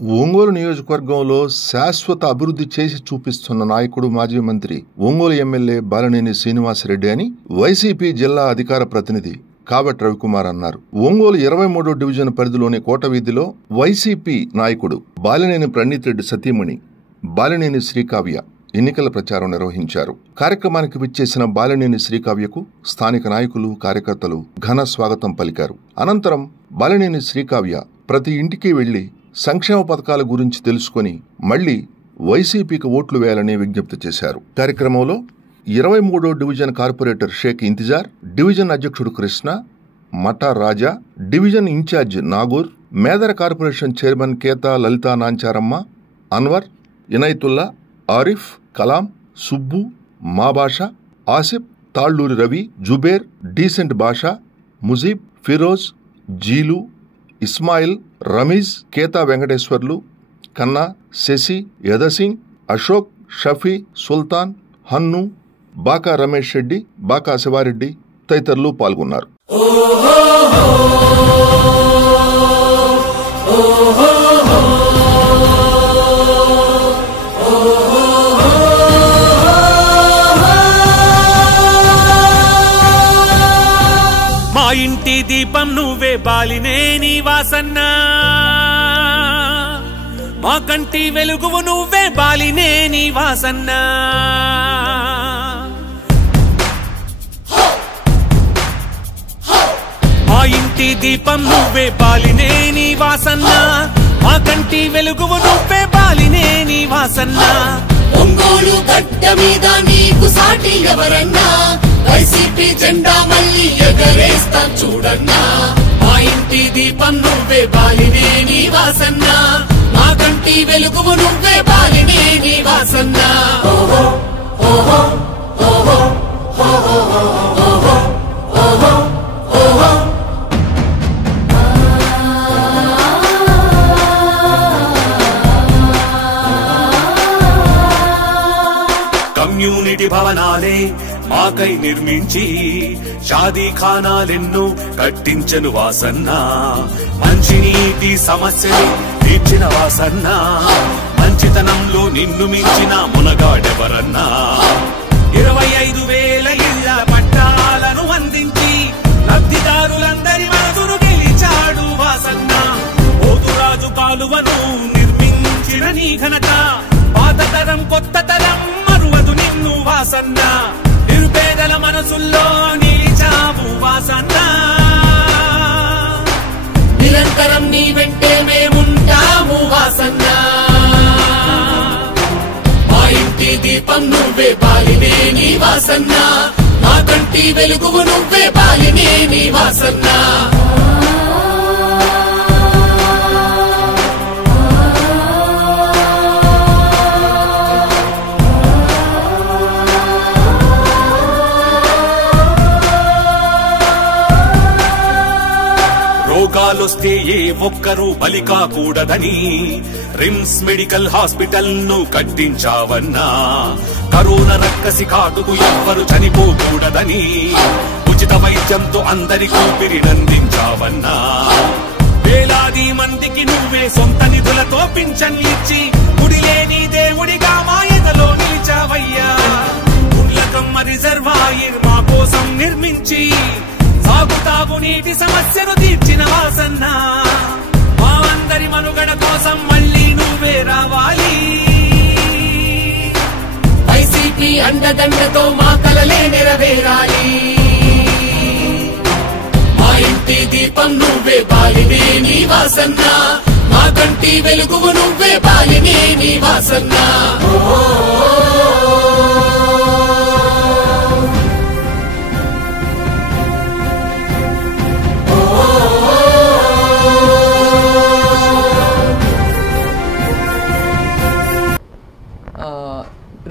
ఒంగోలు నియోజకవర్గంలో శాశ్వత అభివృద్ధి చేసి చూపిస్తున్న నాయకుడు మాజీ మంత్రి ఒంగోలు ఎమ్మెల్యే బాలినేని శ్రీనివాసరెడ్డి అని వైసీపీ జిల్లా అధికార ప్రతినిధి కాబట్ రవికుమార్ అన్నారు. ఒంగోలు 23వ డివిజన్ పరిధిలోని కోటవీధిలో వైసీపీ నాయకుడు బాలినేని ప్రణీత్ రెడ్డి సతీమణి బాలినేని శ్రీకావ్య ఎన్నికల ప్రచారం నిర్వహించారు. కార్యక్రమానికి విచ్చేసిన బాలినేని శ్రీకావ్యకు స్థానిక నాయకులు, కార్యకర్తలు ఘన స్వాగతం పలికారు. అనంతరం బాలినేని శ్రీకావ్య ప్రతి ఇంటికి వెళ్లి సంక్షేమ పథకాల గురించి తెలుసుకుని మళ్లీ వైసీపీకి ఓట్లు వేయాలని విజ్ఞప్తి చేశారు. కార్యక్రమంలో 23వ division corporator Sheikh Intizar, division అధ్యక్షుడు Krishna, Matha Raja, division incharge Nagur, Medara corporation chairman Ketha Lalitha Nancharamma, Anwar, Inayatullah, Arif, Kalam, Subbu, Mabasha, Asif, Talluri Ravi, Zubair, decent Basha, Mujeeb, Firoz, జీలు, ఇస్మాయిల్, రమీజ్, కేతా వెంకటేశ్వర్లు, కన్నా, శశి, యదసింగ్, అశోక్, షఫీ, సుల్తాన్, హన్ను, బాకా రమేష్ రెడ్డి, బాకా శివారెడ్డి తదితరులు పాల్గొన్నారు. మా ఇంటి దీపం నువ్వే బాలినేని వాసన్నా, మా కంటి వెలుగువు నువ్వే బాలినేని వాసన్నా. మా ఇంటి దీపం నువ్వే బాలినేని వాసన్నా, మా కంటి వెలుగువు నువ్వే బాలినేని వాసన్నా. ఒంగోలు గడ్డ మీద నీకు సాటి ఎవరన్నా, వైసీపీ జెండా మళ్ళీ ఎగరేస్తా చూడన్నా. మా ఇంటి దీపం నువ్వే బాలినేని వాసన్నా, మా కంటి వెలుగువు నువ్వే బాలినేని వాసన్నా. ఓహో ఓహో ఓహో ఓహో ఓహో ఓహో ఓహో. కమ్యూనిటీ భవనాలే మాకై నిర్మించి షాదీ ఖానాలెన్నో కట్టించను వాసన్నా. మంచినీటి సమస్యలు తీర్చిన వాసన్నా, మంచితనంలో నిన్ను మించిన మునగాడెవరన్నా. 25,000 ఇళ్ల పట్టాలను అందించి లబ్ధిదారులందరి మనసును గెలిచాడు వాసన్నా. పోతురాజు కాలువను నిర్మించిన నీ ఘనత, పాత తరం కొత్త తరం మరువదు నిన్ను వాసన్నా. నిరుపేదల మనసుల్లో నిలిచావు వాసన్నా. నిరంతరం నీ వెంటే మేముంటాము వాసన్నా. మా ఇంటి దీపం నువ్వే బాలినేని వాసన్నా, మా కంటి వెలుగువు నువ్వే బాలినేని వాసన్నా. రోగాలొస్తే ఏ ఒక్కరూ బలి కాకూడదని రిమ్స్ మెడికల్ హాస్పిటల్ ను కట్టించావన్నా. కరోనా రక్కసి కాటుకు ఎవ్వరు చనిపోకూడదని ఉచిత వైద్యంతో అందరి ఊపిరినందించావన్నా. వేలాది మందికి నువ్వే సొంత నిధులతో పింఛన్లిచ్చి గుడిలేని దేవుడిగా మా ఎదలో నిలిచావయ్యా. గుండ్లకమ్మ రిజర్వాయర్ మా కోసం నిర్మించి సాగుతావు నీటి సమస్యను తీర్చిన వాసన్నా. మా అందరి మనుగడ కోసం మళ్ళీ నువ్వే రావాలి. వైసీపీ అండదండతో మా కలలే నెరవేరాలి. మా ఇంటి దీపం నువ్వే బాలినేని వాసన్నా, మా కంటి వెలుగువు నువ్వే బాలినేని వాసన్నా.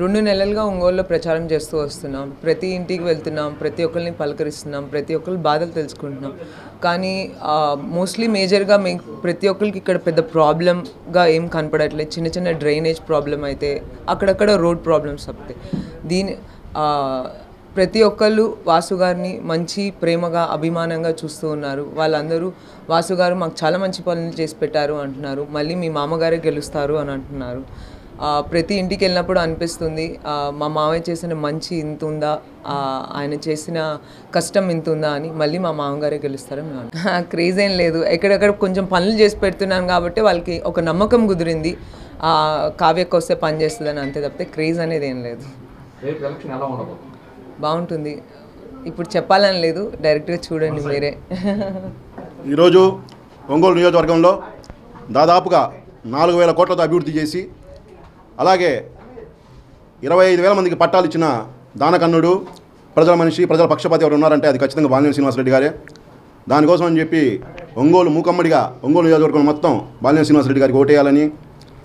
రెండు నెలలుగా ఒంగోలులో ప్రచారం చేస్తూ వస్తున్నాం. ప్రతి ఇంటికి వెళ్తున్నాం, ప్రతి ఒక్కరిని పలకరిస్తున్నాం, ప్రతి ఒక్కరి బాధలు తెలుసుకుంటున్నాం. కానీ మోస్ట్లీ మేజర్గా ప్రతి ఒక్కరికి ఇక్కడ పెద్ద ప్రాబ్లంగా ఏం కనపడట్లేదు. చిన్న చిన్న డ్రైనేజ్ ప్రాబ్లం అయితే, అక్కడక్కడ రోడ్ ప్రాబ్లమ్స్ తప్పితే. ప్రతి ఒక్కళ్ళు వాసు గారిని మంచి ప్రేమగా అభిమానంగా చూస్తూ ఉన్నారు. వాళ్ళందరూ వాసు గారు మాకు చాలా మంచి పనులు చేసి పెట్టారు అంటున్నారు. మళ్ళీ మీ మామగారే గెలుస్తారు అని అంటున్నారు. ప్రతి ఇంటికి వెళ్ళినప్పుడు అనిపిస్తుంది మా మామయ్య చేసిన మంచి ఇంత ఉందా, ఆయన చేసిన కష్టం ఇంత ఉందా అని. మళ్ళీ మా మామగారే గెలుస్తారని క్రేజ్ ఏం లేదు. ఎక్కడెక్కడ కొంచెం పనులు చేసి పెడుతున్నాను కాబట్టి వాళ్ళకి ఒక నమ్మకం కుదిరింది కావ్యకు వస్తే పని చేస్తుందని, అంతే తప్పితే క్రేజ్ అనేది ఏం లేదు. బాగుంటుంది. ఇప్పుడు చెప్పాలని లేదు, డైరెక్ట్గా చూడండి మీరే. ఈరోజు ఒంగోలు నియోజకవర్గంలో దాదాపుగా 4,000 కోట్లతో అభివృద్ధి చేసి, అలాగే 25,000 మందికి పట్టాలు ఇచ్చిన దానకన్నుడు, ప్రజల మనిషి, ప్రజల పక్షపాతి ఎవరు ఉన్నారంటే అది ఖచ్చితంగా బాలినేని శ్రీనివాసరెడ్డి గారే. దానికోసం అని చెప్పి ఒంగోలు మూకమ్మడిగా ఒంగోలు నియోజకవర్గం మొత్తం బాలినేని శ్రీనివాసరెడ్డి గారికి ఓటేయాలని,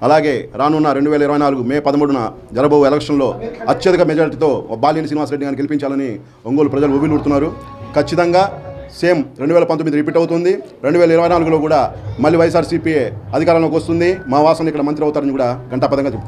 అలాగే రానున్న 2024 మే 13న జరబో ఎలక్షన్లో అత్యధిక మెజారిటీతో బాలినేని శ్రీనివాసరెడ్డి గారిని గెలిపించాలని ఒంగోలు ప్రజలు ఉవ్విళ్ళూరుతున్నారు. ఖచ్చితంగా సేమ్ 2019 రిపీట్ అవుతుంది. 2024లో కూడా మళ్ళీ వైఎస్ఆర్సీపీ అధికారంలోకి వస్తుంది. మా వాసన ఇక్కడ మంత్రి అవుతారని కూడా ఘంటాపథంగా చెప్తున్నారు.